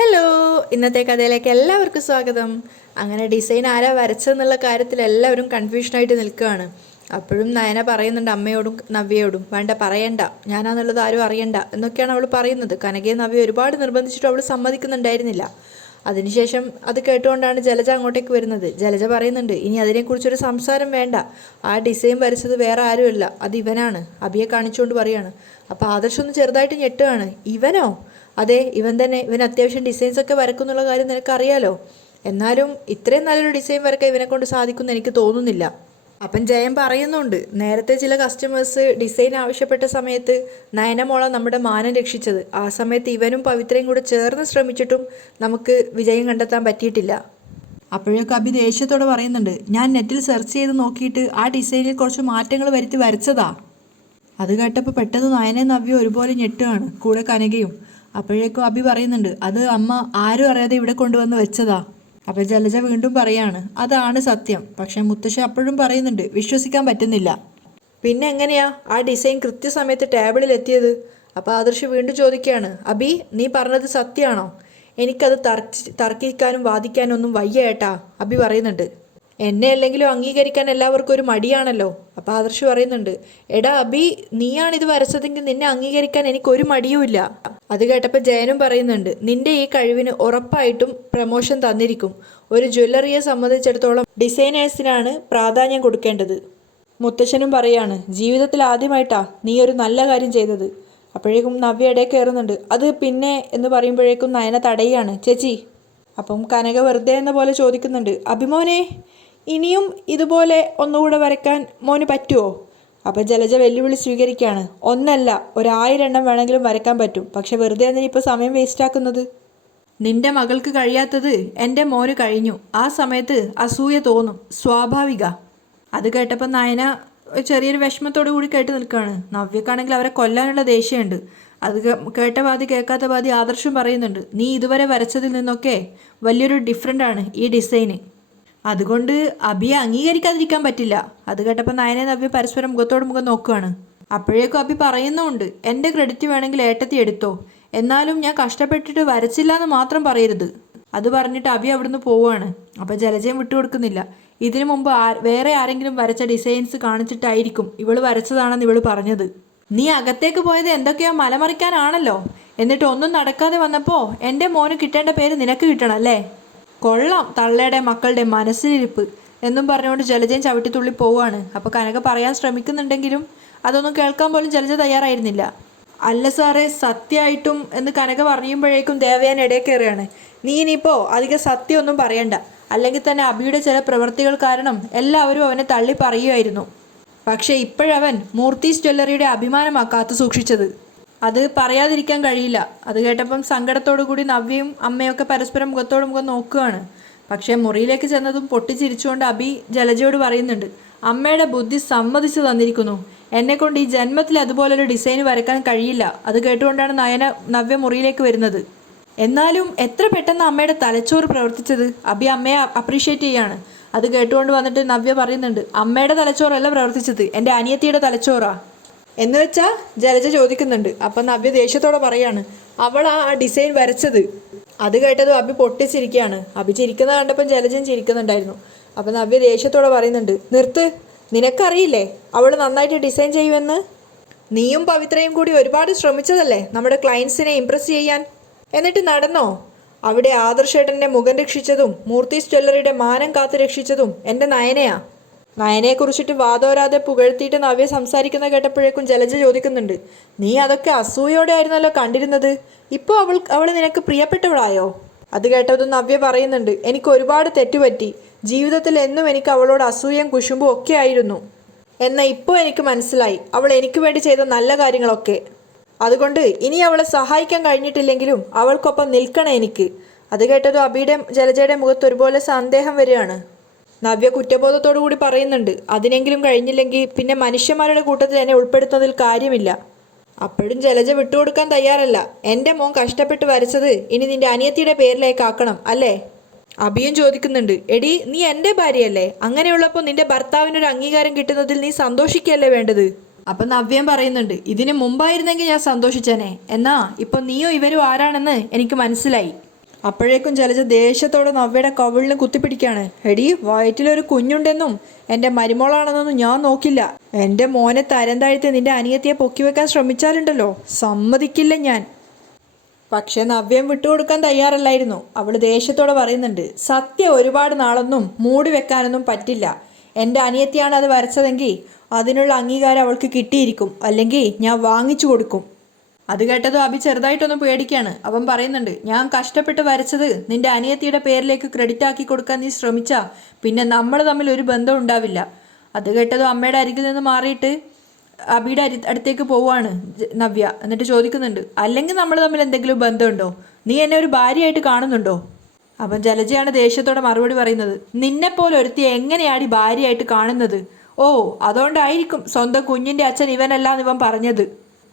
Hello ഇന്നത്തെ കഥയിലേക്ക് എല്ലാവർക്കും സ്വാഗതം. അങ്ങനെ ഡിസൈൻ ആരാ വരച്ചെന്നുള്ള കാര്യത്തിൽ എല്ലാവരും കൺഫ്യൂഷനായിട്ട് നിൽക്കുകയാണ്. അപ്പോഴും നയന പറയുന്നുണ്ട് അമ്മയോടും നവ്യയോടും വേണ്ട പറയണ്ട. ഞാനാന്നുള്ളത് ആരും അറിയണ്ട. എന്നൊക്കെയാണ് അവൾ പറയുന്നത്. കനകയെ നവ്യ ഒരുപാട് നിർബന്ധിച്ചിട്ട് അവൾ സമ്മതിക്കുന്നുണ്ടായിരുന്നില്ല. അതിനുശേഷം അത് കേട്ടുകൊണ്ടാണ് ജലജ അങ്ങോട്ടേക്ക് വരുന്നത്. ജലജ പറയുന്നുണ്ട് ഇനി അതിനെക്കുറിച്ചൊരു സംസാരം വേണ്ട. ആ ഡിസൈൻ വരച്ചത് വേറെ ആരുമല്ല. അത് ഇവനാണ്. അബിയെ കാണിച്ചുകൊണ്ട് പറയാണ്. അപ്പോൾ ആദർശം ഒന്ന് ചെറുതായിട്ട് ഞെട്ടുകയാണ്. ഇവനോ? അതെ ഇവൻ തന്നെ ഇവൻ അത്യാവശ്യം ഡിസൈൻസ് ഒക്കെ വരക്കുന്നുള്ള കാര്യം നിനക്കറിയാലോ? എന്നാലും ഇത്രയും നല്ലൊരു ഡിസൈൻ വരക്കാൻ ഇവനെ കൊണ്ട് സാധിക്കുമെന്ന് എനിക്ക് തോന്നുന്നില്ല. അപ്പം ജയൻ പറയുന്നുണ്ട് നേരത്തെ ചില കസ്റ്റമേഴ്സ് ഡിസൈൻ ആവശ്യപ്പെട്ട സമയത്ത് നയനമോള നമ്മുടെ മാനം രക്ഷിച്ചത്. ആ സമയത്ത് ഇവനും പവിത്രയും കൂടെ ചേർന്ന് ശ്രമിച്ചിട്ടും നമുക്ക് വിജയം കണ്ടെത്താൻ പറ്റിയിട്ടില്ല. അപ്പോഴൊക്കെ അഭി ദേഷ്യത്തോടെ പറയുന്നുണ്ട് ഞാൻ നെറ്റിൽ സെർച്ച് ചെയ്ത് നോക്കിയിട്ട് ആ ഡിസൈനിൽ കുറച്ച് മാറ്റങ്ങൾ വരുത്തി വരച്ചതാ. അത് കേട്ടപ്പോൾ പെട്ടെന്ന് നയനെ നവ്യ ഒരുപോലെ ഞെട്ടുകയാണ്. കൂടെ കനകയും അപ്പോഴേക്കും അബി പറയുന്നുണ്ട് അത് അമ്മ ആരും അറിയാതെ ഇവിടെ കൊണ്ടുവന്ന് വെച്ചതാ. അപ്പോൾ ജലജ വീണ്ടും പറയാണ് അതാണ് സത്യം. പക്ഷേ മുത്തശ്ശ അപ്പോഴും പറയുന്നുണ്ട് വിശ്വസിക്കാൻ പറ്റുന്നില്ല. പിന്നെ എങ്ങനെയാ? ആ ഡിസൈൻ കൃത്യസമയത്ത് ടേബിളിൽ എത്തിയത്? അപ്പോൾ ആദർശ് വീണ്ടും ചോദിക്കുകയാണ് അബി നീ പറഞ്ഞത് സത്യമാണോ? എനിക്കത് തർക്കി തർക്കിക്കാനും വാദിക്കാനും ഒന്നും വയ്യ ഏട്ടാ അബി പറയുന്നുണ്ട്. എന്നെ അല്ലെങ്കിലും അംഗീകരിക്കാൻ എല്ലാവർക്കും ഒരു മടിയാണല്ലോ. അപ്പോൾ ആദർശ് പറയുന്നുണ്ട് എടാ അബി നീയാണ് ഇത് വരച്ചതെങ്കിൽ നിന്നെ അംഗീകരിക്കാൻ എനിക്ക് ഒരു മടിയുമില്ല അത് കേട്ടപ്പോൾ ജയനും പറയുന്നുണ്ട് നിന്റെ ഈ കഴിവിന് ഉറപ്പായിട്ടും പ്രമോഷൻ തന്നിരിക്കും. ഒരു ജ്വല്ലറിയെ സംബന്ധിച്ചിടത്തോളം ഡിസൈനേഴ്സിനാണ് പ്രാധാന്യം കൊടുക്കേണ്ടത്. മുത്തശ്ശനും പറയാണ് ജീവിതത്തിൽ ആദ്യമായിട്ടാ നീ ഒരു നല്ല കാര്യം ചെയ്തത്. അപ്പോഴേക്കും നവ്യ ഇടയിൽ കയറുന്നുണ്ട് അത് പിന്നെ എന്ന് പറയുമ്പോഴേക്കും നയന തടയാണ് ചേച്ചി. അപ്പം കനക വെറുതെ എന്ന പോലെ ചോദിക്കുന്നുണ്ട് അഭിമോനെ ഇനിയും ഇതുപോലെ ഒന്നുകൂടെ വരയ്ക്കാൻ മോന് പറ്റുമോ അപ്പം ജലജ വെല്ലുവിളി സ്വീകരിക്കുകയാണ്. ഒന്നല്ല ഒരായിരം എണ്ണം വേണമെങ്കിലും വരയ്ക്കാൻ പറ്റും. പക്ഷെ വെറുതെ എന്തിനാ ഇപ്പോൾ സമയം വേസ്റ്റാക്കുന്നത്? നിന്റെ മകൾക്ക് കഴിയാത്തത് എന്റെ മോന് കഴിഞ്ഞു. ആ സമയത്ത് അസൂയ തോന്നും. സ്വാഭാവിക. അത് കേട്ടപ്പോൾ നയന ചെറിയൊരു വിഷമത്തോടു കൂടി കേട്ട് നിൽക്കുകയാണ്. നവ്യക്കാണെങ്കിൽ അവരെ കൊല്ലാനുള്ള ദേഷ്യമുണ്ട്. അത് കേട്ട പാതി കേൾക്കാത്ത പാതി ആദർശം പറയുന്നുണ്ട്. നീ ഇതുവരെ വരച്ചതിൽ നിന്നൊക്കെ വലിയൊരു ഡിഫറെന്റ് ആണ് ഈ ഡിസൈന് അതുകൊണ്ട് അബിയെ അംഗീകരിക്കാതിരിക്കാൻ പറ്റില്ല. അത് കേട്ടപ്പോൾ നയനെ നവ്യ പരസ്പരം മുഖത്തോട് മുഖം നോക്കുകയാണ് അപ്പോഴേക്കും അബി പറയുന്നുമുണ്ട് എന്റെ ക്രെഡിറ്റ് വേണമെങ്കിൽ ഏട്ടത്തി എടുത്തോ. എന്നാലും ഞാൻ കഷ്ടപ്പെട്ടിട്ട് വരച്ചില്ല എന്ന് മാത്രം പറയരുത്. അത് പറഞ്ഞിട്ട് അബി അവിടുന്ന് പോവുകയാണ് അപ്പം ജലജയം വിട്ടുകൊടുക്കുന്നില്ല ഇതിനു മുമ്പ് വേറെ ആരെങ്കിലും വരച്ച ഡിസൈൻസ് കാണിച്ചിട്ടായിരിക്കും ഇവൾ വരച്ചതാണെന്ന് ഇവൾ പറഞ്ഞത്. നീ അകത്തേക്ക് പോയത് എന്തൊക്കെയോ മലമറിക്കാനാണല്ലോ. എന്നിട്ട് ഒന്നും നടക്കാതെ വന്നപ്പോൾ എന്റെ മോന് കിട്ടേണ്ട പേര് നിനക്ക് കിട്ടണം അല്ലേ? കൊള്ളാം തള്ളയുടെ മക്കളുടെ മനസ്സിലിരിപ്പ് എന്നും പറഞ്ഞുകൊണ്ട് ജലജയും ചവിട്ടിത്തുള്ളി പോവുകയാണ്. അപ്പോൾ കനക പറയാൻ ശ്രമിക്കുന്നുണ്ടെങ്കിലും അതൊന്നും കേൾക്കാൻ പോലും ജലജ തയ്യാറായിരുന്നില്ല. അല്ല സാറേ സത്യമായിട്ടും എന്ന് കനക പറയുമ്പോഴേക്കും ദേവയാൻ ഇടയിൽ കയറുകയാണ്. നീ ഇനിയിപ്പോൾ അധികം സത്യമൊന്നും പറയണ്ട. അല്ലെങ്കിൽ തന്നെ അബിയുടെ ചില പ്രവൃത്തികൾ കാരണം എല്ലാവരും അവനെ തള്ളി പറയുമായിരുന്നു പക്ഷേ ഇപ്പോഴവൻ മൂർത്തീസ് ജ്വല്ലറിയുടെ അഭിമാനമാ കാത്തു സൂക്ഷിച്ചത് അത് പറയാതിരിക്കാൻ കഴിയില്ല. അത് കേട്ടപ്പം സങ്കടത്തോടു കൂടി നവ്യയും അമ്മയൊക്കെ പരസ്പരം മുഖത്തോട് മുഖം നോക്കുകയാണ്. പക്ഷേ മുറിയിലേക്ക് ചെന്നതും പൊട്ടിച്ചിരിച്ചുകൊണ്ട് അബി ജലജയോട് പറയുന്നുണ്ട് അമ്മയുടെ ബുദ്ധി സമ്മതിച്ചു തന്നിരിക്കുന്നു. എന്നെക്കൊണ്ട് ഈ ജന്മത്തിൽ അതുപോലൊരു ഡിസൈൻ വരക്കാൻ കഴിയില്ല. അത് കേട്ടുകൊണ്ടാണ് നയന നവ്യ മുറിയിലേക്ക് വരുന്നത്. എന്നാലും എത്ര പെട്ടെന്ന് അമ്മയുടെ തലച്ചോറ് പ്രവർത്തിച്ചത്? അബി അമ്മയെ അപ്രീഷിയേറ്റ് ചെയ്യാണ്. അത് കേട്ടുകൊണ്ട് വന്നിട്ട് നവ്യ പറയുന്നുണ്ട് അമ്മയുടെ തലച്ചോറല്ല പ്രവർത്തിച്ചത്. എന്റെ അനിയത്തിയുടെ തലച്ചോറാ. എന്ന് വെച്ചാൽ ജലജ ചോദിക്കുന്നുണ്ട്. അപ്പം നവ്യ ദേഷ്യത്തോടെ പറയാണ് അവൾ ആ ഡിസൈൻ വരച്ചത്. അത് കേട്ടതും അഭി പൊട്ടിച്ചിരിക്കുകയാണ് അഭി ചിരിക്കുന്നത് കണ്ടപ്പം ജലജൻ ചിരിക്കുന്നുണ്ടായിരുന്നു. അപ്പം നവ്യ ദേഷ്യത്തോടെ പറയുന്നുണ്ട് നിർത്ത് നിനക്കറിയില്ലേ അവൾ നന്നായിട്ട് ഡിസൈൻ ചെയ്യുമെന്ന്? നീയും പവിത്രയും കൂടി ഒരുപാട് ശ്രമിച്ചതല്ലേ നമ്മുടെ ക്ലയൻസിനെ ഇംപ്രസ് ചെയ്യാൻ? എന്നിട്ട് നടന്നോ? അവിടെ ആദർശേട്ടന്റെ മുഖം രക്ഷിച്ചതും മൂർത്തി ജ്വല്ലറിയുടെ മാനം കാത്തു രക്ഷിച്ചതും എന്റെ നയനയാ. നയനയെ കുറിച്ചിട്ട് വാദോരാതെ പുകഴ്ത്തിയിട്ട് നവ്യ സംസാരിക്കുന്ന കേട്ടപ്പോഴേക്കും ജലജ ചോദിക്കുന്നുണ്ട് നീ അതൊക്കെ അസൂയോടെ ആയിരുന്നല്ലോ കണ്ടിരുന്നത്? ഇപ്പോൾ അവൾ അവൾ നിനക്ക് പ്രിയപ്പെട്ടവളായോ? അത് കേട്ടതും നവ്യ പറയുന്നുണ്ട് എനിക്ക് ഒരുപാട് തെറ്റുപറ്റി. ജീവിതത്തിൽ എന്നും എനിക്ക് അവളോട് അസൂയം കുശുമ്പും ഒക്കെ ആയിരുന്നു. എന്നാൽ ഇപ്പോൾ എനിക്ക് മനസ്സിലായി അവൾ എനിക്ക് വേണ്ടി ചെയ്ത നല്ല കാര്യങ്ങളൊക്കെ. അതുകൊണ്ട് ഇനി അവളെ സഹായിക്കാൻ കഴിഞ്ഞിട്ടില്ലെങ്കിലും അവൾക്കൊപ്പം നിൽക്കണം എനിക്ക്. അത് കേട്ടതും അബിയുടെ ജലജയുടെ മുഖത്ത് ഒരുപോലെ സന്ദേഹം വരികയാണ്. നവ്യ കുറ്റബോധത്തോടു കൂടി പറയുന്നുണ്ട് അതിനെങ്കിലും കഴിഞ്ഞില്ലെങ്കിൽ പിന്നെ മനുഷ്യന്മാരുടെ കൂട്ടത്തിൽ എന്നെ ഉൾപ്പെടുത്തുന്നതിൽ കാര്യമില്ല. അപ്പോഴും ജലജ വിട്ടുകൊടുക്കാൻ തയ്യാറല്ല. എന്റെ മോൻ കഷ്ടപ്പെട്ട് വരച്ചത് ഇനി നിന്റെ അനിയത്തിയുടെ പേരിലേക്ക് ആക്കണം അല്ലേ? അഭിയും ചോദിക്കുന്നുണ്ട് എടി നീ എന്റെ ഭാര്യയല്ലേ? അങ്ങനെയുള്ളപ്പോൾ നിന്റെ ഭർത്താവിനൊരു അംഗീകാരം കിട്ടുന്നതിൽ നീ സന്തോഷിക്കുകയല്ലേ വേണ്ടത്? അപ്പം നവ്യം പറയുന്നുണ്ട് ഇതിന് മുമ്പായിരുന്നെങ്കിൽ ഞാൻ സന്തോഷിച്ചേനെ. എന്നാ ഇപ്പൊ നീയോ ഇവരും ആരാണെന്ന് എനിക്ക് മനസ്സിലായി. അപ്പോഴേക്കും ജലജ ദേഷ്യത്തോടെ നവ്യയുടെ കവിളിന് കുത്തിപ്പിടിക്കാണ് എടി വയറ്റിലൊരു കുഞ്ഞുണ്ടെന്നും എന്റെ മരുമോളാണെന്നൊന്നും ഞാൻ നോക്കില്ല. എന്റെ മോനെ തരം താഴ്ത്തി നിന്റെ അനിയത്തിയെ പൊക്കി വെക്കാൻ ശ്രമിച്ചാലുണ്ടല്ലോ. സമ്മതിക്കില്ല ഞാൻ. പക്ഷെ നവ്യം വിട്ടുകൊടുക്കാൻ തയ്യാറല്ലായിരുന്നു. അവൾ ദേഷ്യത്തോടെ പറയുന്നുണ്ട് സത്യം ഒരുപാട് നാളൊന്നും മൂടി വെക്കാനൊന്നും പറ്റില്ല. എന്റെ അനിയത്തിയാണ് അത് വരച്ചതെങ്കിൽ അതിനുള്ള അംഗീകാരം അവൾക്ക് കിട്ടിയിരിക്കും. അല്ലെങ്കിൽ ഞാൻ വാങ്ങിച്ചു കൊടുക്കും. അത് കേട്ടതും അഭി ചെറുതായിട്ടൊന്ന് പേടിക്കാണ്. അവൻ പറയുന്നുണ്ട് ഞാൻ കഷ്ടപ്പെട്ട് വരച്ചത് നിന്റെ അനിയത്തിയുടെ പേരിലേക്ക് ക്രെഡിറ്റ് ആക്കി കൊടുക്കാൻ നീ ശ്രമിച്ചാ. പിന്നെ നമ്മൾ തമ്മിൽ ഒരു ബന്ധം ഉണ്ടാവില്ല. അത് കേട്ടതും അമ്മയുടെ അരികിൽ നിന്ന് മാറിയിട്ട് അബിയുടെ അരി അടുത്തേക്ക് പോവാണ് നവ്യ. എന്നിട്ട് ചോദിക്കുന്നുണ്ട് അല്ലെങ്കിൽ നമ്മൾ തമ്മിൽ എന്തെങ്കിലും ബന്ധമുണ്ടോ? നീ എന്നെ ഒരു ഭാര്യയായിട്ട് കാണുന്നുണ്ടോ? അപ്പം ജലജയാണ് ദേഷ്യത്തോടെ മറുപടി പറയുന്നത് നിന്നെപ്പോലെ ഒരുത്തി എങ്ങനെയാണ് ഈ ഭാര്യയായിട്ട് കാണുന്നത്? ഓ അതുകൊണ്ടായിരിക്കും സ്വന്തം കുഞ്ഞിന്റെ അച്ഛൻ ഇവനല്ല എന്ന് ഇവൻ പറഞ്ഞത്.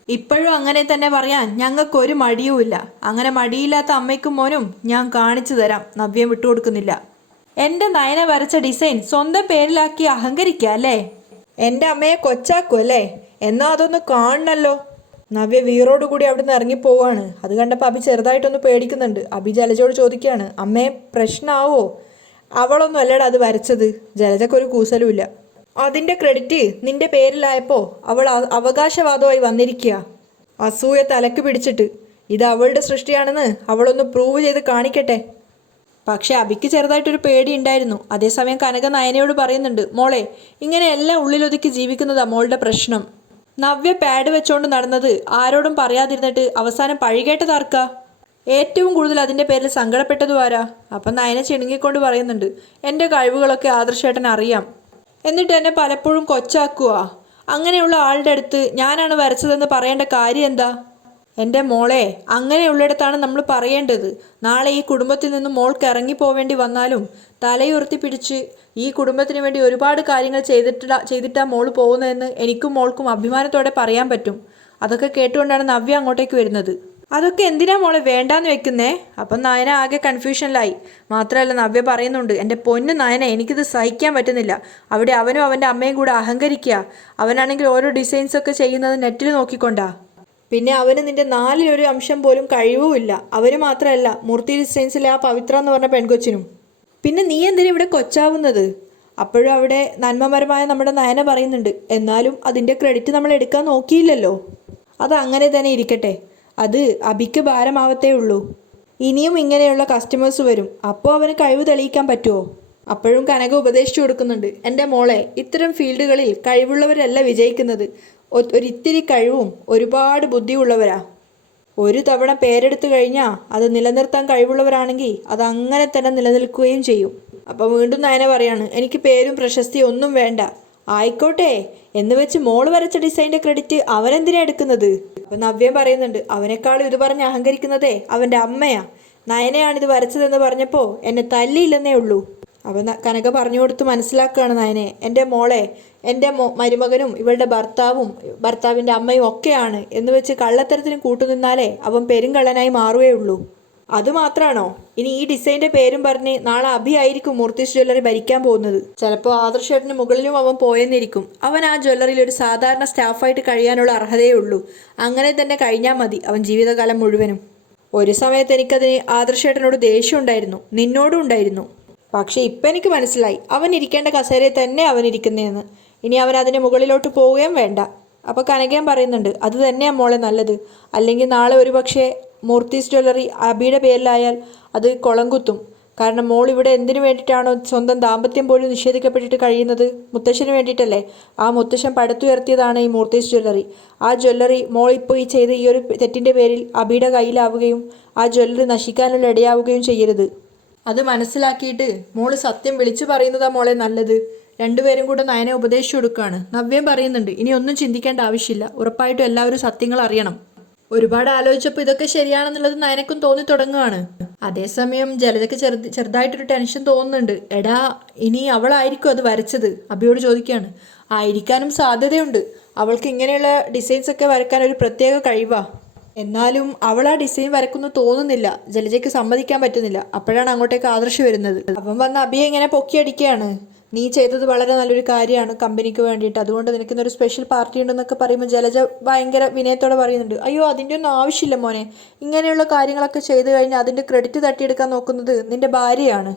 ഇപ്പോഴും അങ്ങനെ തന്നെ പറയാൻ ഞങ്ങൾക്കൊരു മടിയുമില്ല. അങ്ങനെ മടിയില്ലാത്ത അമ്മയ്ക്കും മോനും ഞാൻ കാണിച്ചു തരാം. നവ്യം വിട്ടുകൊടുക്കുന്നില്ല. എന്റെ നയന വരച്ച ഡിസൈൻ സ്വന്തം പേരിലാക്കി അഹങ്കരിക്കുക അല്ലേ? എന്റെ അമ്മയെ കൊച്ചാക്കും അല്ലേ? എന്നാ അതൊന്ന് കാണണല്ലോ. നവ്യ വീറോട് കൂടി അവിടുന്ന് ഇറങ്ങിപ്പോവാണ്. അത് കണ്ടപ്പോൾ അഭി ചെറുതായിട്ടൊന്ന് പേടിക്കുന്നുണ്ട്. അഭി ജലജോട് ചോദിക്കുകയാണ് അമ്മയെ പ്രശ്നമാവോ അവളൊന്നും അല്ലടാ അത് വരച്ചത്. ജലജക്കൊരു കൂസലുമില്ല. അതിന്റെ ക്രെഡിറ്റ് നിന്റെ പേരിലായപ്പോൾ അവൾ അവകാശവാദമായി വന്നിരിക്കുക. അസൂയ തലക്ക് പിടിച്ചിട്ട് ഇത് അവളുടെ സൃഷ്ടിയാണെന്ന് അവളൊന്ന് പ്രൂവ് ചെയ്ത് കാണിക്കട്ടെ. പക്ഷെ അബിക്ക് ചെറുതായിട്ടൊരു പേടി ഉണ്ടായിരുന്നു. അതേസമയം കനക നയനയോട് പറയുന്നുണ്ട് മോളെ ഇങ്ങനെയെല്ലാം ഉള്ളിലൊതുക്കി ജീവിക്കുന്നതാ മോളുടെ പ്രശ്നം. നവ്യ പാഡ് വെച്ചോണ്ട് നടന്നത് ആരോടും പറയാതിരുന്നിട്ട് അവസാനം പഴികേട്ടതാർക്ക ഏറ്റവും കൂടുതൽ അതിന്റെ പേരിൽ സങ്കടപ്പെട്ടതും ആരാ? അപ്പം നയന ചിണുങ്ങിക്കൊണ്ട് പറയുന്നുണ്ട് എന്റെ കഴിവുകളൊക്കെ ആദർശേട്ടൻ അറിയാം എന്നിട്ട് എന്നെ പലപ്പോഴും കൊച്ചാക്കുക. അങ്ങനെയുള്ള ആളുടെ അടുത്ത് ഞാനാണ് വരച്ചതെന്ന് പറയേണ്ട കാര്യം എന്താ? എന്റെ മോളെ അങ്ങനെയുള്ളിടത്താണ് നമ്മൾ പറയേണ്ടത്. നാളെ ഈ കുടുംബത്തിൽ നിന്നും മോൾക്ക് ഇറങ്ങിപ്പോവേണ്ടി വന്നാലും തലയുയർത്തി പിടിച്ച് ഈ കുടുംബത്തിന് വേണ്ടി ഒരുപാട് കാര്യങ്ങൾ ചെയ്തിട്ടാ ചെയ്തിട്ടാ മോൾ പോകുന്നതെന്ന് എനിക്കും മോൾക്കും അഭിമാനത്തോടെ പറയാൻ പറ്റും. അതൊക്കെ കേട്ടുകൊണ്ടാണ് നവ്യ അങ്ങോട്ടേക്ക് വരുന്നത്. അതൊക്കെ എന്തിനാ മോളെ വേണ്ടാന്ന് വെക്കുന്നേ? അപ്പം നയന ആകെ കൺഫ്യൂഷനിലായി മാത്രമല്ല നവ്യ പറയുന്നുണ്ട് എന്റെ പൊന്നു നയന എനിക്കിത് സഹിക്കാൻ പറ്റുന്നില്ല. അവിടെ അവനും അവന്റെ അമ്മയും കൂടെ അഹങ്കരിക്കുക അവനാണെങ്കിൽ ഓരോ ഡിസൈൻസ് ഒക്കെ ചെയ്യുന്നത് നെറ്റിൽ നോക്കിക്കൊണ്ടാ. പിന്നെ അവന് നിന്റെ നാലിലൊരു അംശം പോലും കഴിവുമില്ല അവന് മാത്രമല്ല മൂർത്തി ഡിസൈൻസിലെ ആ പവിത്ര എന്ന് പറഞ്ഞ പെൺകൊച്ചിനും. പിന്നെ നീ എന്തിനാ ഇവിടെ കൊച്ചാവുന്നത്? അപ്പോഴും അവിടെ നന്മപരമായ നമ്മുടെ നയന പറയുന്നുണ്ട് എന്നാലും അതിന്റെ ക്രെഡിറ്റ് നമ്മൾ എടുക്കാൻ നോക്കിയില്ലല്ലോ. അത് അങ്ങനെ തന്നെ ഇരിക്കട്ടെ. അത് അബിക്ക് ഭാരമാവത്തേ ഉള്ളൂ. ഇനിയും ഇങ്ങനെയുള്ള കസ്റ്റമേഴ്സ് വരും. അപ്പോൾ അവന് കഴിവ് തെളിയിക്കാൻ പറ്റുമോ അപ്പോഴും കനക ഉപദേശിച്ചു കൊടുക്കുന്നുണ്ട്. എന്റെ മോളെ ഇത്തരം ഫീൽഡുകളിൽ കഴിവുള്ളവരല്ല വിജയിക്കുന്നത്. ഒരിത്തിരി കഴിവും ഒരുപാട് ബുദ്ധിയുള്ളവരാ. ഒരു തവണ പേരെടുത്തു കഴിഞ്ഞാൽ അത് നിലനിർത്താൻ കഴിവുള്ളവരാണെങ്കിൽ അത് അങ്ങനെ തന്നെ നിലനിൽക്കുകയും ചെയ്യും. അപ്പോൾ വീണ്ടും നയന പറയാണ് എനിക്ക് പേരും പ്രശസ്തിയും ഒന്നും വേണ്ട. ആയിക്കോട്ടെ. എന്ന് വെച്ച് മോൾ വരച്ച ഡിസൈന്റെ ക്രെഡിറ്റ് അവനെന്തിനാ എടുക്കുന്നത്? അപ്പം നവ്യം പറയുന്നുണ്ട് അവനേക്കാളും ഇത് പറഞ്ഞ് അഹങ്കരിക്കുന്നതേ അവന്റെ അമ്മയാ. നയനെയാണിത് വരച്ചതെന്ന് പറഞ്ഞപ്പോൾ എന്നെ തല്ലിയില്ലെന്നേ ഉള്ളൂ. അവൻ കനക പറഞ്ഞു കൊടുത്ത് മനസ്സിലാക്കുകയാണ് നയനെ. എന്റെ മോളെ എന്റെ മോ മരുമകനും ഇവളുടെ ഭർത്താവും ഭർത്താവിന്റെ അമ്മയും ഒക്കെയാണ്. എന്ന് വെച്ച് കള്ളത്തരത്തിനും കൂട്ടുനിന്നാലേ അവൻ പെരുങ്കള്ളനായി മാറുകയുള്ളൂ. അത് മാത്രമാണോ ഇനി ഈ ഡിസൈന്റെ പേരും പറഞ്ഞ് നാളെ അഭി ആയിരിക്കും മൂർത്തീസ് ജ്വല്ലറി ഭരിക്കാൻ പോകുന്നത്. ചിലപ്പോൾ ആദർശേട്ടന് മുകളിലും അവൻ പോയെന്നിരിക്കും. അവൻ ആ ജ്വല്ലറിയിൽ ഒരു സാധാരണ സ്റ്റാഫായിട്ട് കഴിയാനുള്ള അർഹതയേ ഉള്ളൂ. അങ്ങനെ തന്നെ കഴിഞ്ഞാൽ മതി അവൻ ജീവിതകാലം മുഴുവനും. ഒരു സമയത്ത് എനിക്കതിന് ആദർശേട്ടനോട് ദേഷ്യം ഉണ്ടായിരുന്നു. നിന്നോടും ഉണ്ടായിരുന്നു. പക്ഷേ ഇപ്പം എനിക്ക് മനസ്സിലായി. അവൻ ഇരിക്കേണ്ട കസേരയിൽ തന്നെ അവൻ ഇരിക്കുന്നതെന്ന് ഇനി അവൻ അതിന്റെ മുകളിലോട്ട് പോവുകയും വേണ്ട. അപ്പോൾ കനകയും പറയുന്നുണ്ട് അത് തന്നെയാണ് മോളെ നല്ലത്. അല്ലെങ്കിൽ നാളെ ഒരു പക്ഷേ മൂർത്തീസ് ജ്വല്ലറി അബിയുടെ പേരിലായാൽ അത് കുളം കുത്തും കാരണം മോൾ ഇവിടെ എന്തിനു വേണ്ടിയിട്ടാണോ സ്വന്തം ദാമ്പത്യം പോലും നിഷേധിക്കപ്പെട്ടിട്ട് കഴിയുന്നത്? മുത്തശ്ശന് വേണ്ടിയിട്ടല്ലേ? ആ മുത്തശ്ശൻ പടുത്തുയർത്തിയതാണ് ഈ മൂർത്തീസ് ജ്വല്ലറി. ആ ജ്വല്ലറി മോൾ ഇപ്പോൾ ഈ ചെയ്ത ഈ ഒരു തെറ്റിന്റെ പേരിൽ അബിയുടെ കയ്യിലാവുകയും ആ ജ്വല്ലറി നശിക്കാനുള്ള ഇടയാവുകയും ചെയ്യരുത്. അത് മനസ്സിലാക്കിയിട്ട് മോൾ സത്യം വിളിച്ചു പറയുന്നതാ മോളെ നല്ലത്. രണ്ടുപേരും കൂടെ നയനെ ഉപദേശിച്ചു കൊടുക്കുകയാണ് നവ്യം പറയുന്നുണ്ട് ഇനി ഒന്നും ചിന്തിക്കേണ്ട ആവശ്യമില്ല. ഉറപ്പായിട്ടും എല്ലാവരും സത്യങ്ങൾ അറിയണം. ഒരുപാട് ആലോചിച്ചപ്പോൾ ഇതൊക്കെ ശരിയാണെന്നുള്ളത് നയനക്കും തോന്നി തുടങ്ങുകയാണ് അതേസമയം ജലജയ്ക്ക് ചെറുത് ചെറുതായിട്ടൊരു ടെൻഷൻ തോന്നുന്നുണ്ട്. എടാ ഇനി അവളായിരിക്കും അത് വരച്ചത് അബിയോട് ചോദിക്കുകയാണ്. ആയിരിക്കാനും സാധ്യതയുണ്ട്. അവൾക്ക് ഇങ്ങനെയുള്ള ഡിസൈൻസ് ഒക്കെ വരക്കാൻ ഒരു പ്രത്യേക കഴിവാ. എന്നാലും അവൾ ആ ഡിസൈൻ വരക്കുന്നു തോന്നുന്നില്ല. ജലജയ്ക്ക് സമ്മതിക്കാൻ പറ്റുന്നില്ല. അപ്പോഴാണ് അങ്ങോട്ടേക്ക് ആദർശ് വരുന്നത്. അപ്പം വന്ന് അബിയെ ഇങ്ങനെ പൊക്കിയടിക്കുകയാണ്. നീ ചെയ്തത് വളരെ നല്ലൊരു കാര്യമാണ് കമ്പനിക്ക് വേണ്ടിയിട്ട്. അതുകൊണ്ട് നിനക്ക് ഇന്നൊരു സ്പെഷ്യൽ പാർട്ടി ഉണ്ടെന്നൊക്കെ പറയുമ്പോൾ ജലജ ഭയങ്കര വിനയത്തോടെ പറയുന്നുണ്ട്. അയ്യോ അതിന്റെ ഒന്നും ആവശ്യമില്ല മോനെ. ഇങ്ങനെയുള്ള കാര്യങ്ങളൊക്കെ ചെയ്തു കഴിഞ്ഞാൽ അതിന്റെ ക്രെഡിറ്റ് തട്ടിയെടുക്കാൻ നോക്കുന്നത് നിന്റെ ഭാര്യയാണ്.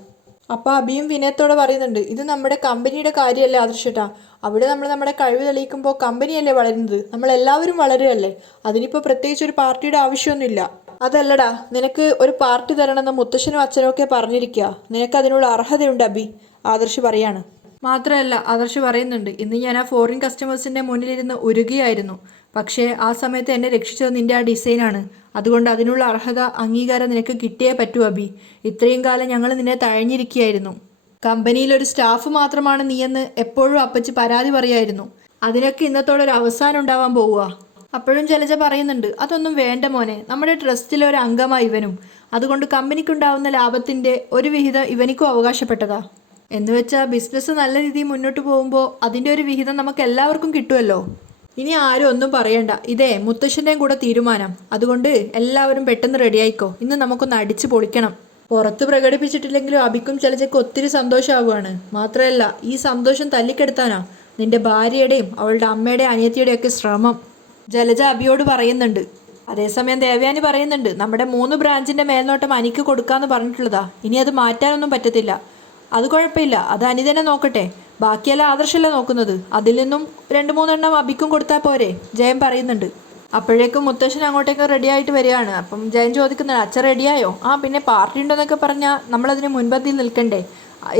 അപ്പോൾ അബിയും വിനയത്തോടെ പറയുന്നുണ്ട് ഇത് നമ്മുടെ കമ്പനിയുടെ കാര്യമല്ലേ ആദർശട്ടാ. അവിടെ നമ്മൾ നമ്മുടെ കഴിവ് തെളിയിക്കുമ്പോൾ കമ്പനിയല്ലേ വളരുന്നത്. നമ്മളെല്ലാവരും വളരുകയല്ലേ. അതിനിപ്പോൾ പ്രത്യേകിച്ച് ഒരു പാർട്ടിയുടെ ആവശ്യമൊന്നുമില്ല. അതല്ലടാ നിനക്ക് ഒരു പാർട്ടി തരണമെന്ന് മുത്തശ്ശനും അച്ഛനും ഒക്കെ പറഞ്ഞിരിക്കുക നിനക്ക് അതിനുള്ള അർഹതയുണ്ട് അബി. ആദർശ് പറയാണ്. മാത്രമല്ല ആദർശ് പറയുന്നുണ്ട് ഇന്ന് ഞാൻ ആ ഫോറിൻ കസ്റ്റമേഴ്സിന്റെ മുന്നിലിരുന്ന് ഉരുകയായിരുന്നു പക്ഷേ ആ സമയത്ത് എന്നെ രക്ഷിച്ചത് നിന്റെ ആ ഡിസൈനാണ് അതുകൊണ്ട് അതിനുള്ള അർഹത അംഗീകാരം നിനക്ക് കിട്ടിയേ പറ്റൂ അബി. ഇത്രയും കാലം ഞങ്ങൾ നിന്നെ തഴഞ്ഞിരിക്കുകയായിരുന്നു. കമ്പനിയിൽ ഒരു സ്റ്റാഫ് മാത്രമാണ് നീയെന്ന് എപ്പോഴും അപ്പച്ചി പരാതി പറയായിരുന്നു. അതിനൊക്കെ ഇന്നത്തോടെ ഒരു അവസാനം ഉണ്ടാവാൻ പോവുക. അപ്പോഴും ജലജ പറയുന്നുണ്ട് അതൊന്നും വേണ്ട മോനെ. നമ്മുടെ ട്രസ്റ്റിലെ ഒരു അംഗമായി ഇവനും. അതുകൊണ്ട് കമ്പനിക്കുണ്ടാവുന്ന ലാഭത്തിന്റെ ഒരു വിഹിതം ഇവനിക്കും അവകാശപ്പെട്ടതാ. എന്ന് വെച്ചാൽ ബിസിനസ് നല്ല രീതിയിൽ മുന്നോട്ട് പോകുമ്പോൾ അതിന്റെ ഒരു വിഹിതം നമുക്ക് എല്ലാവർക്കും കിട്ടുമല്ലോ ഇനി ആരും ഒന്നും പറയണ്ട. ഇതേ മുത്തശ്ശന്റെയും കൂടെ തീരുമാനം. അതുകൊണ്ട് എല്ലാവരും പെട്ടെന്ന് റെഡിയായിക്കോ ഇന്ന് നമുക്കൊന്ന് അടിച്ചു പൊളിക്കണം. പുറത്ത് പ്രകടിപ്പിച്ചിട്ടില്ലെങ്കിലും അബിക്കും ചലച്ചയ്ക്ക് ഒത്തിരി സന്തോഷമാവുകയാണ് മാത്രമല്ല ഈ സന്തോഷം തല്ലിക്കെടുത്താനാ നിന്റെ ഭാര്യയുടെയും അവളുടെ അമ്മയുടെയും അനിയത്തിയുടെയും ഒക്കെ ശ്രമം. ജലജ അബിയോട് പറയുന്നുണ്ട്. അതേസമയം ദേവയാനി പറയുന്നുണ്ട് നമ്മുടെ മൂന്ന് ബ്രാഞ്ചിന്റെ മേൽനോട്ടം അനിക്ക് കൊടുക്കാന്ന് പറഞ്ഞിട്ടുള്ളതാ. ഇനി അത് മാറ്റാനൊന്നും പറ്റത്തില്ല. അത് കുഴപ്പമില്ല. അത് അനിതനെ നോക്കട്ടെ. ബാക്കിയല്ല ആദർശല്ലേ നോക്കുന്നത്. അതിൽ നിന്നും രണ്ട് മൂന്നെണ്ണം അബിക്കും കൊടുത്താൽ പോരെ. ജയം പറയുന്നുണ്ട്. അപ്പോഴേക്കും മുത്തശ്ശൻ അങ്ങോട്ടേക്ക് റെഡി ആയിട്ട് വരികയാണ്. അപ്പം ജയൻ ചോദിക്കുന്നുണ്ട് അച്ഛൻ റെഡിയായോ ആ പിന്നെ പാർട്ടി ഉണ്ടെന്നൊക്കെ പറഞ്ഞാൽ നമ്മളതിന് മുൻപന്തിയിൽ നിൽക്കണ്ടേ.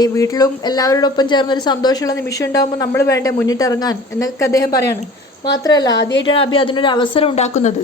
ഈ വീട്ടിലും എല്ലാവരോടൊപ്പം ചേർന്നൊരു സന്തോഷമുള്ള നിമിഷം ഉണ്ടാകുമ്പോൾ നമ്മൾ വേണ്ടേ മുന്നിട്ടിറങ്ങാൻ എന്നൊക്കെ അദ്ദേഹം പറയാണ്. മാത്രമല്ല ആദ്യമായിട്ടാണ് അബി അതിനൊരു അവസരം ഉണ്ടാക്കുന്നത്.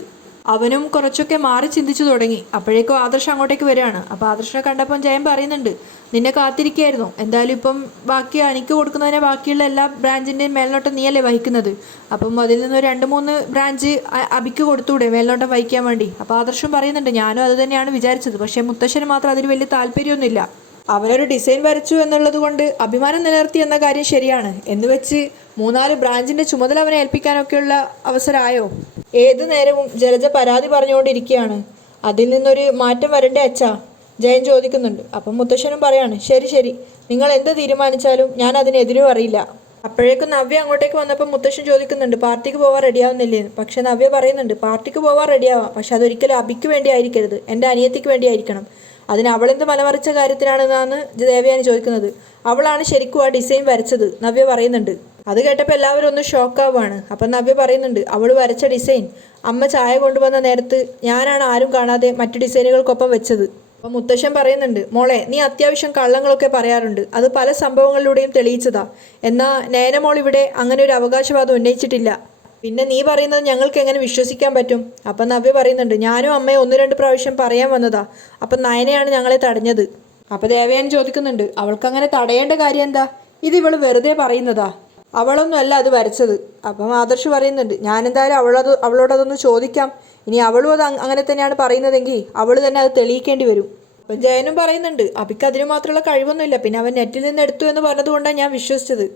അവനും കുറച്ചൊക്കെ മാറി ചിന്തിച്ചു തുടങ്ങി. അപ്പോഴേക്കും ആദർശം അങ്ങോട്ടേക്ക് വരികയാണ്. അപ്പോൾ ആദർശനെ കണ്ടപ്പം ജയൻ പറയുന്നുണ്ട് നിന്നെ കാത്തിരിക്കുകയായിരുന്നു എന്തായാലും ഇപ്പം ബാക്കി എനിക്ക് കൊടുക്കുന്നതിനെ ബാക്കിയുള്ള എല്ലാ ബ്രാഞ്ചിന്റെയും മേൽനോട്ടം നീയല്ലേ വഹിക്കുന്നത്? അപ്പം അതിൽ നിന്ന് രണ്ട് മൂന്ന് ബ്രാഞ്ച് അബിക്ക് കൊടുത്തൂടെ മേൽനോട്ടം വഹിക്കാൻ വേണ്ടി? അപ്പോൾ ആദർശം പറയുന്നുണ്ട് ഞാനും അത് തന്നെയാണ് വിചാരിച്ചത്. പക്ഷേ മുത്തശ്ശന് മാത്രം അതിൽ വലിയ താല്പര്യമൊന്നുമില്ല. അവനൊരു ഡിസൈൻ വരച്ചു എന്നുള്ളത് കൊണ്ട് അഭിമാനം നിലനിർത്തി എന്ന കാര്യം ശരിയാണ്. എന്ന് വെച്ച് മൂന്നാൽ ബ്രാഞ്ചിന്റെ ചുമതല അവനെ ഏൽപ്പിക്കാനൊക്കെയുള്ള അവസരമായോ? ഏതു നേരവും ജലജ പരാതി പറഞ്ഞുകൊണ്ടിരിക്കുകയാണ്. അതിൽ നിന്നൊരു മാറ്റം വരണ്ടേ അച്ഛാ? ജയൻ ചോദിക്കുന്നുണ്ട്. അപ്പം മുത്തശ്ശനും പറയാണ് ശരി ശരി. നിങ്ങൾ എന്ത് തീരുമാനിച്ചാലും ഞാൻ അതിനെതിരും അറിയില്ല. അപ്പോഴേക്കും നവ്യ അങ്ങോട്ടേക്ക് വന്നപ്പോൾ മുത്തശ്ശൻ ചോദിക്കുന്നുണ്ട് പാർട്ടിക്ക് പോവാൻ റെഡിയാവുന്നില്ലേ? പക്ഷെ നവ്യ പറയുന്നുണ്ട് പാർട്ടിക്ക് പോവാൻ റെഡിയാവാം. പക്ഷെ അതൊരിക്കലും അബിക്ക് വേണ്ടി ആയിരിക്കരുത്. എന്റെ അനിയത്തിക്ക് വേണ്ടി ആയിരിക്കണം. അതിന് അവളെന്ത് മലമറിച്ച കാര്യത്തിനാണെന്നാണ് ദേവയാനി ചോദിക്കുന്നത്. അവളാണ് ശരിക്കും ആ ഡിസൈൻ വരച്ചത് നവ്യ പറയുന്നുണ്ട്. അത് കേട്ടപ്പോൾ എല്ലാവരും ഒന്ന് ഷോക്കാവുകയാണ് അപ്പം നവ്യ പറയുന്നുണ്ട് അവൾ വരച്ച ഡിസൈൻ. അമ്മ ചായ കൊണ്ടുവന്ന നേരത്ത് ഞാനാണ് ആരും കാണാതെ മറ്റു ഡിസൈനുകൾക്കൊപ്പം വെച്ചത്. അപ്പം മുത്തശ്ശൻ പറയുന്നുണ്ട് മോളെ നീ അത്യാവശ്യം കള്ളങ്ങളൊക്കെ പറയാറുണ്ട്. അത് പല സംഭവങ്ങളിലൂടെയും തെളിയിച്ചതാ. എന്നാൽ നേനമോൾ ഇവിടെ അങ്ങനെ ഒരു അവകാശവാദം ഉന്നയിച്ചിട്ടില്ല. പിന്നെ നീ പറയുന്നത് ഞങ്ങൾക്ക് എങ്ങനെ വിശ്വസിക്കാൻ പറ്റും? അപ്പം നവ്യ പറയുന്നുണ്ട് ഞാനും അമ്മയെ ഒന്ന് രണ്ട് പ്രാവശ്യം പറയാൻ വന്നതാ. അപ്പം നയനയാണ് ഞങ്ങളെ തടഞ്ഞത്. അപ്പം ദേവയൻ ചോദിക്കുന്നുണ്ട് അവൾക്ക് അങ്ങനെ തടയേണ്ട കാര്യം എന്താ? ഇത് ഇവൾ വെറുതെ പറയുന്നതാ. അവളൊന്നും അല്ല അത് വരച്ചത്. അപ്പം ആദർശ് പറയുന്നുണ്ട് ഞാനെന്തായാലും അവളത് അവളോടതൊന്ന് ചോദിക്കാം. ഇനി അവളും അത് അങ്ങനെ തന്നെയാണ് പറയുന്നതെങ്കിൽ അവൾ തന്നെ അത് തെളിയിക്കേണ്ടി വരും. അപ്പം ജയനും പറയുന്നുണ്ട് അബിക്ക് അതിന് മാത്രമുള്ള കഴിവൊന്നുമില്ല. പിന്നെ അവൻ നെറ്റിൽ നിന്ന് എടുത്തു എന്ന് പറഞ്ഞതുകൊണ്ടാണ് ഞാൻ വിശ്വസിച്ചത്.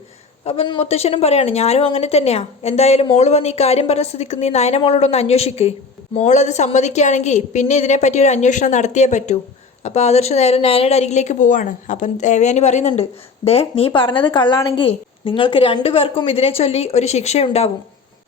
അപ്പം മുത്തശ്ശനും പറയാണ് ഞാനും അങ്ങനെ തന്നെയാ. എന്തായാലും മോൾ വന്ന് ഈ കാര്യം പറഞ്ഞ സ്ഥിതിക്ക് നീ നയന മോളോടൊന്ന് അന്വേഷിക്കേ. മോളത് സമ്മതിക്കുകയാണെങ്കിൽ പിന്നെ ഇതിനെപ്പറ്റി ഒരു അന്വേഷണം നടത്തിയേ പറ്റൂ. അപ്പോൾ ആദർശ് നേരെ നയനയുടെ അരികിലേക്ക് പോവാണ്. അപ്പം ദേവയാനി പറയുന്നുണ്ട് ദേ നീ പറഞ്ഞത് കള്ളാണെങ്കിൽ നിങ്ങൾക്ക് രണ്ടുപേർക്കും ഇതിനെ ചൊല്ലി ഒരു ശിക്ഷയുണ്ടാവും.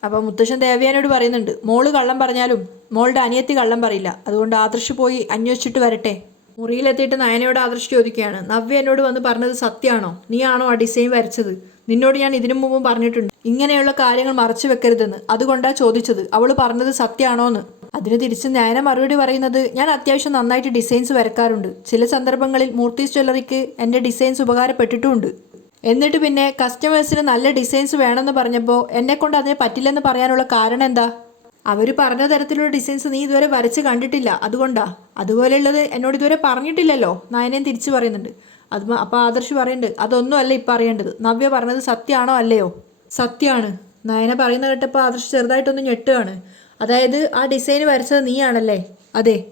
അപ്പോൾ മുത്തശ്ശൻ ദേവയാനോട് പറയുന്നുണ്ട് മോൾ കള്ളം പറഞ്ഞാലും മോളുടെ അനിയത്തി കള്ളം പറയില്ല. അതുകൊണ്ട് ആദർശ് പോയി അന്വേഷിച്ചിട്ട് വരട്ടെ. മുറിയിലെത്തിയിട്ട് നയനയോട് ആദർശ് ചോദിക്കുകയാണ്. നവ്യ എന്നോട് വന്ന് പറഞ്ഞത് സത്യമാണോ? നീയാണോ ആ ഡിസൈൻ വരച്ചത്? നിന്നോട് ഞാൻ ഇതിനു മുമ്പും പറഞ്ഞിട്ടുണ്ട്. ഇങ്ങനെയുള്ള കാര്യങ്ങൾ മറച്ചു വെക്കരുതെന്ന്. അതുകൊണ്ടാ ചോദിച്ചത്. അവൾ പറഞ്ഞത് സത്യമാണോ എന്ന് അതിന് തിരിച്ച് നയന മറുപടി പറയുന്നത് ഞാൻ അത്യാവശ്യം നന്നായിട്ട് ഡിസൈൻസ് വരക്കാറുണ്ട്. ചില സന്ദർഭങ്ങളിൽ മൂർത്തീസ് ജ്വല്ലറിക്ക് എന്റെ ഡിസൈൻസ് ഉപകാരപ്പെട്ടിട്ടുമുണ്ട് എന്നിട്ട് പിന്നെ കസ്റ്റമേഴ്സിന് നല്ല ഡിസൈൻസ് വേണമെന്ന് പറഞ്ഞപ്പോൾ എന്നെ കൊണ്ട് അതിന് പറ്റില്ലെന്ന് പറയാനുള്ള കാരണം എന്താ? അവർ പറഞ്ഞ തരത്തിലുള്ള ഡിസൈൻസ് നീ ഇതുവരെ വരച്ച് കണ്ടിട്ടില്ല. അതുകൊണ്ടാ. അതുപോലെയുള്ളത് എന്നോട് ഇതുവരെ പറഞ്ഞിട്ടില്ലല്ലോ. നയനയും തിരിച്ചു പറയുന്നുണ്ട്. അത് അപ്പോൾ ആദർശ് പറയുന്നുണ്ട്. അതൊന്നും അല്ല ഇപ്പം അറിയേണ്ടത്. നവ്യ പറഞ്ഞത് സത്യമാണോ അല്ലയോ? സത്യമാണ് നയന പറയുന്ന കേട്ടപ്പോൾ ആദർശ് ചെറുതായിട്ടൊന്ന് ഞെട്ടുകയാണ്. അതായത് ആ ഡിസൈൻ വരച്ചത് നീയാണല്ലേ? അതെ.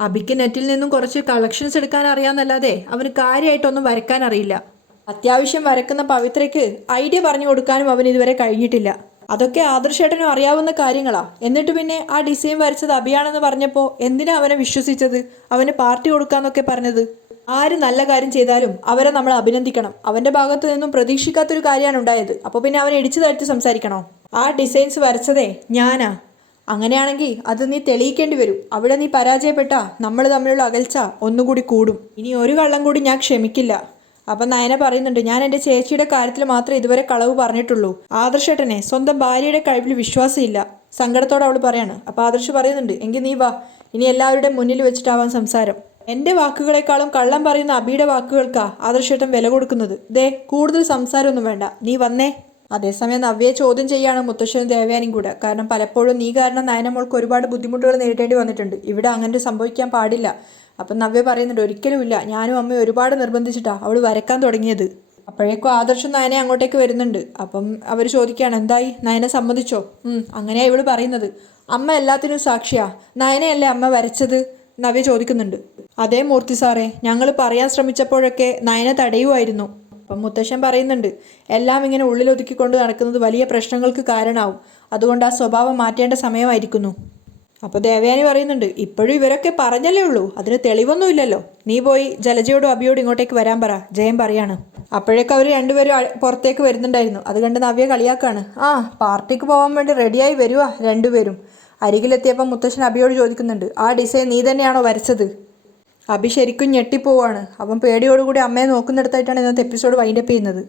അബിക്ക് നെറ്റിൽ നിന്നും കുറച്ച് കളക്ഷൻസ് എടുക്കാൻ അറിയാമെന്നല്ലാതെ അവന് കാര്യമായിട്ടൊന്നും വരക്കാൻ അറിയില്ല. അത്യാവശ്യം വരക്കുന്ന പവിത്രയ്ക്ക് ഐഡിയ പറഞ്ഞു കൊടുക്കാനും അവൻ ഇതുവരെ കഴിഞ്ഞിട്ടില്ല. അതൊക്കെ ആദർശേട്ടനും അറിയാവുന്ന കാര്യങ്ങളാ. എന്നിട്ട് പിന്നെ ആ ഡിസൈൻ വരച്ചത് അഭിയാണെന്ന് പറഞ്ഞപ്പോൾ എന്തിനാ അവനെ വിശ്വസിച്ചത്? അവന് പാർട്ടി കൊടുക്കാന്നൊക്കെ പറഞ്ഞത്. ആര് നല്ല കാര്യം ചെയ്താലും അവരെ നമ്മൾ അഭിനന്ദിക്കണം. അവന്റെ ഭാഗത്തു നിന്നും പ്രതീക്ഷിക്കാത്തൊരു കാര്യമാണ് ഉണ്ടായത്. അപ്പോൾ പിന്നെ അവനെ ഇടിച്ചു താഴ്ത്തി സംസാരിക്കണോ? ആ ഡിസൈൻസ് വരച്ചതേ ഞാനാ. അങ്ങനെയാണെങ്കിൽ അത് നീ തെളിയിക്കേണ്ടി വരും. അവിടെ നീ പരാജയപ്പെട്ടാ. നമ്മൾ തമ്മിലുള്ള അകൽച്ച ഒന്നുകൂടി കൂടും. ഇനി ഒരു കള്ളം കൂടി ഞാൻ ക്ഷമിക്കില്ല. അപ്പം നയന പറയുന്നുണ്ട് ഞാൻ എന്റെ ചേച്ചിയുടെ കാര്യത്തിൽ മാത്രമേ ഇതുവരെ കളവ് പറഞ്ഞിട്ടുള്ളൂ. ആദർശേട്ടനെ സ്വന്തം ഭാര്യയുടെ കഴിവിൽ വിശ്വാസമില്ല. സങ്കടത്തോടെ അവൾ പറയാണ്. അപ്പോൾ ആദർശ് പറയുന്നുണ്ട് എങ്കിൽ നീ വാ ഇനി എല്ലാവരുടെ മുന്നിൽ വെച്ചിട്ടാവാൻ സംസാരം. എന്റെ വാക്കുകളെക്കാളും കള്ളം പറയുന്ന അബിയുടെ വാക്കുകൾക്കാ ആദർശേട്ടൻ വില കൊടുക്കുന്നത്. ദേ കൂടുതൽ സംസാരമൊന്നും വേണ്ട. നീ വന്നേ. അതേസമയം നവ്യയെ ചോദ്യം ചെയ്യാണ് മുത്തശ്ശനും ദേവയാനും കൂടെ. കാരണം പലപ്പോഴും നീ കാരണം നയനമോൾക്ക് ഒരുപാട് ബുദ്ധിമുട്ടുകൾ നേരിടേണ്ടി വന്നിട്ടുണ്ട്. ഇവിടെ അങ്ങനെ സംഭവിക്കാൻ പാടില്ല. അപ്പം നവ്യ പറയുന്നുണ്ട് ഒരിക്കലുമില്ല ഞാനും അമ്മയും ഒരുപാട് നിർബന്ധിച്ചിട്ടാണ് അവൾ വരക്കാൻ തുടങ്ങിയത്. അപ്പോഴേക്കും ആദർശം നയനെ അങ്ങോട്ടേക്ക് വരുന്നുണ്ട്. അപ്പം അവർ ചോദിക്കുകയാണ് എന്തായി? നയനെ സമ്മതിച്ചോ? അങ്ങനെയാണ് അങ്ങനെയാ ഇവൾ പറയുന്നത്. അമ്മ എല്ലാത്തിനും സാക്ഷിയാ. നയനെയല്ലേ അമ്മ വരച്ചത്? നവ്യ ചോദിക്കുന്നുണ്ട്. അതേ മൂർത്തി സാറേ ഞങ്ങൾ പറയാൻ ശ്രമിച്ചപ്പോഴൊക്കെ നയനെ തടയുമായിരുന്നു അപ്പം മുത്തശ്ശൻ പറയുന്നുണ്ട് എല്ലാം ഇങ്ങനെ ഉള്ളിലൊതുക്കിക്കൊണ്ട് നടക്കുന്നത് വലിയ പ്രശ്നങ്ങൾക്ക് കാരണമാവും അതുകൊണ്ട് ആ സ്വഭാവം മാറ്റേണ്ട സമയമായിരിക്കുന്നു. അപ്പോൾ ദേവയാനി പറയുന്നുണ്ട് ഇപ്പോഴും ഇവരൊക്കെ പറഞ്ഞല്ലേ ഉള്ളൂ അതിന് തെളിവൊന്നുമില്ലല്ലോ. നീ പോയി ജലജയോടും അബിയോടും ഇങ്ങോട്ടേക്ക് വരാൻ പറ ജയം പറയാണ്. അപ്പോഴേക്കും അവർ രണ്ടുപേരും പുറത്തേക്ക് വരുന്നുണ്ടായിരുന്നു. അത് കണ്ട് നവ്യ കളിയാക്കാണ് ആ പാർട്ടിക്ക് പോകാൻ വേണ്ടി റെഡിയായി വരുവാ രണ്ടുപേരും. അരികിലെത്തിയപ്പോൾ മുത്തശ്ശൻ അബിയോട് ചോദിക്കുന്നുണ്ട് ആ ഡിസൈൻ നീ തന്നെയാണോ വരച്ചത്? അബി ശരിക്കും ഞെട്ടിപ്പോവാണ്. അവൻ പേടിയോടുകൂടി അമ്മയെ നോക്കുന്നിടത്തായിട്ടാണ് ഇന്നത്തെ എപ്പിസോഡ് വൈൻഡപ്പ് ചെയ്യുന്നത്.